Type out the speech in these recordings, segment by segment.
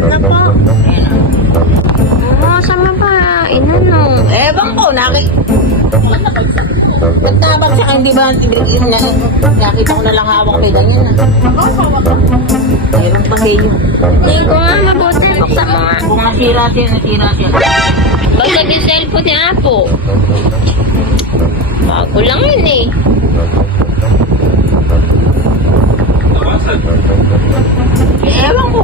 Ano po? Oo, sama ba? Inano? Ewan ko, nagtabag siya, hindi ba, nakita ko na lang hawak may ganyan na. Ewan pa kayo. Hindi ko nga mabuti. Buksan mo nga. Kung nasira siya. Basag yung cellphone ni Apo. Bago lang yun eh. Ewan ko.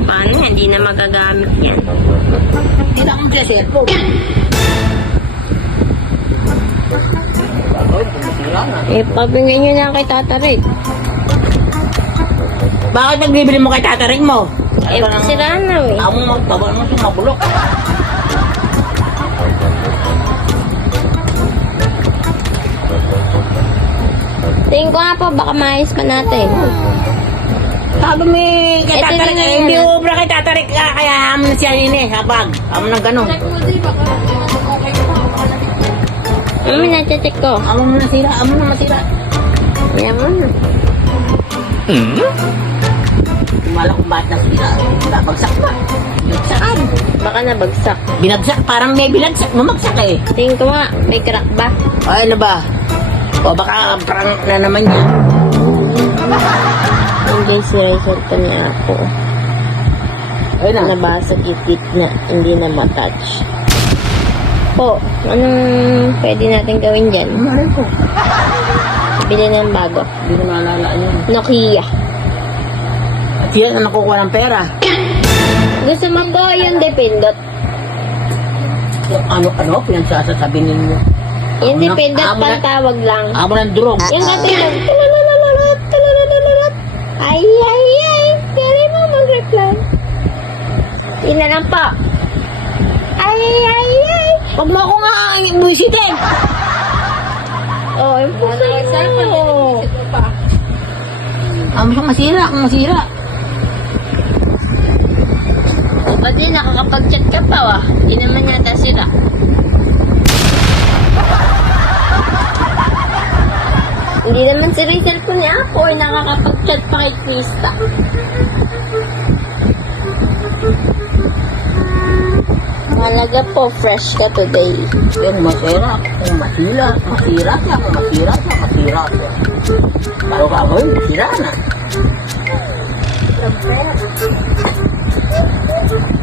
Paano? Hindi na magagamit yan. Hindi na akong siya cellphone. Nasira na. Eh, pabinggan nyo na kay Tata Rick. Bakit nagbibili mo kay tataring mo? Eh, sira na eh. Ako magpabal mo siya mabulok. Tingin ko nga po, baka maayos pa natin. Sabi mo kay Eh, tataring, tingnan hindi mo. ubra kay tataring kaya amo na siya yun eh, habag. Amo nang gano'n. Nachecheck ko. Amo na masira. Yan mo na. Kumala kung bakit nasira. Babagsak ba? Binagsakan. Baka nabagsak. Binagsak, parang may binagsak. Mamagsak eh. Tingin ko nga, may crack ba? Ay, ano ba? O baka parang na naman yan. Hindi sira yung cellphone ni Apo. Ayun na. Nabasag itip na, hindi na matouch. Po, anong pwede natin gawin dyan? Ano ko? Bili ng bago. Hindi ko naalala yun. Nokia. At yan na nakukuha ng pera. Gusto mo po yung dependot? Yung ano, pinagsasasabi ninyo. Yung Amo na- dependot, amo na- pantawag lang. Amo ng durog. Yung katulad, talalalalat, talalalalat. Ay, ay, ay. Pwede mo mag-reply. Yun na lang po. Ay, ay, ay. Huwag mo ako nga buwisitin. Oh, yung puso mo. Amo siyang masira, kung masira. Ba't yun, nakakapag-chat ka pa, wah. Hindi naman yata sila. Hindi naman si Rachel po niya ako, ay nakakapag-chat pa kay Krista. Malaga po, fresh ka today. Yung masira, kung masira siya. Pero gagawin, masira na.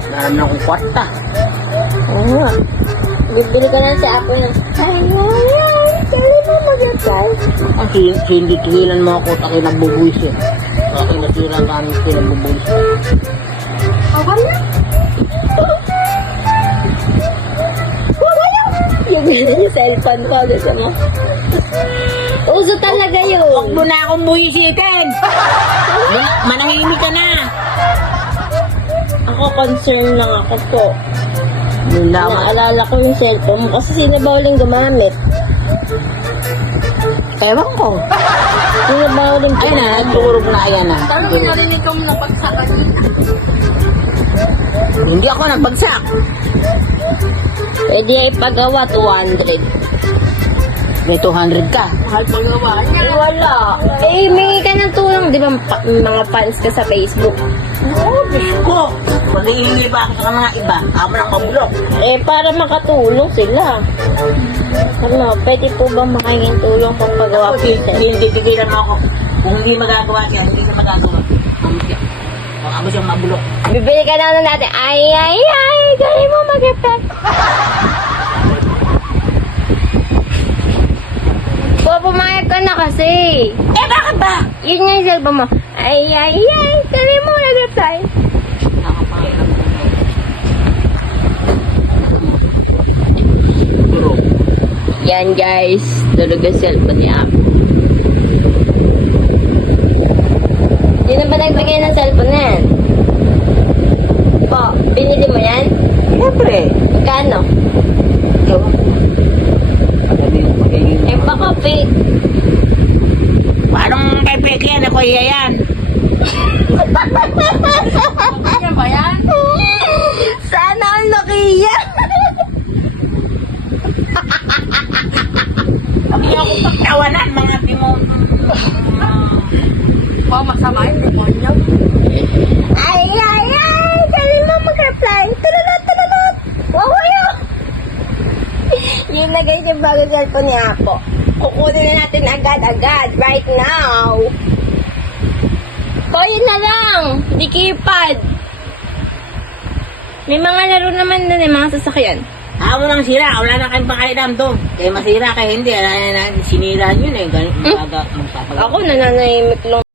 Naram na akong kwarta. Oo nga. Bibili ka na sa ako ng, ay, ay, ay, kaya mo mag-apply. Kasi hindi tigilan mo ako, tayo nagbubuwis eh. Kasi nasira kami ko nagbubuwis. Wala. Yung cellphone ko, gusto mo? Uso talaga Huwag yun. mo na akong buwisitin! Manangimik ka na! Ako, concerned lang ako po. Yung laman. Naalala ko yung cellphone mo kasi sino ba uling gumamit? Ewan ko. Sino ba uling Ayun na, nagdurog na, ayan na. Parang narinig kong napagsak kanina. Hindi ako nagbagsak. Pwede ipagawa 200. May 200 ka. Mahal pagawa niya. Eh, wala. Eh, mingi ka ng tulong. Di ba mga fans ka sa Facebook? Oo, Diyos ko. Maghihingi ba ako sa mga iba? Ako lang mabulok. Eh, para makatulong sila. Ano, pwede po ba makingin tulong pang pagawa po siya? Hindi tigilan mo ako. Kung hindi magagawa siya, hindi siya magagawa. Huwag ako siyang mabulok. Bibili ka na natin. Ay, ay, ay! Galing mo mag-effect. Pumayag ka na kasi. Eh, bakit ba? Yun nga yung cellphone mo. Ay, ay, ay! Galing mo nag-reply. Yan guys. Tulog ang cellphone niya. Di na ba nagbigay ng cellphone na yan? Po, binili mo yan? Siyempre. Magkano? Ewan ko. Eh baka fake. Paano kay Peke yan? Ako iya yan. Ano ba yan? Sana ang Nokia. Hindi ako pagtawanan, mga timon. Masama yung demonyo. na guys yung bagong cellphone ni Apo. Kukunin na natin agad-agad right now. Yun na lang. Di keypad. May mga laro naman dun mga sasakyan. Ako nang sira, wala na kayong pakailam doon. Kaya masira kaya hindi, sinira yun eh. Ganun, Ako nananahimik lang.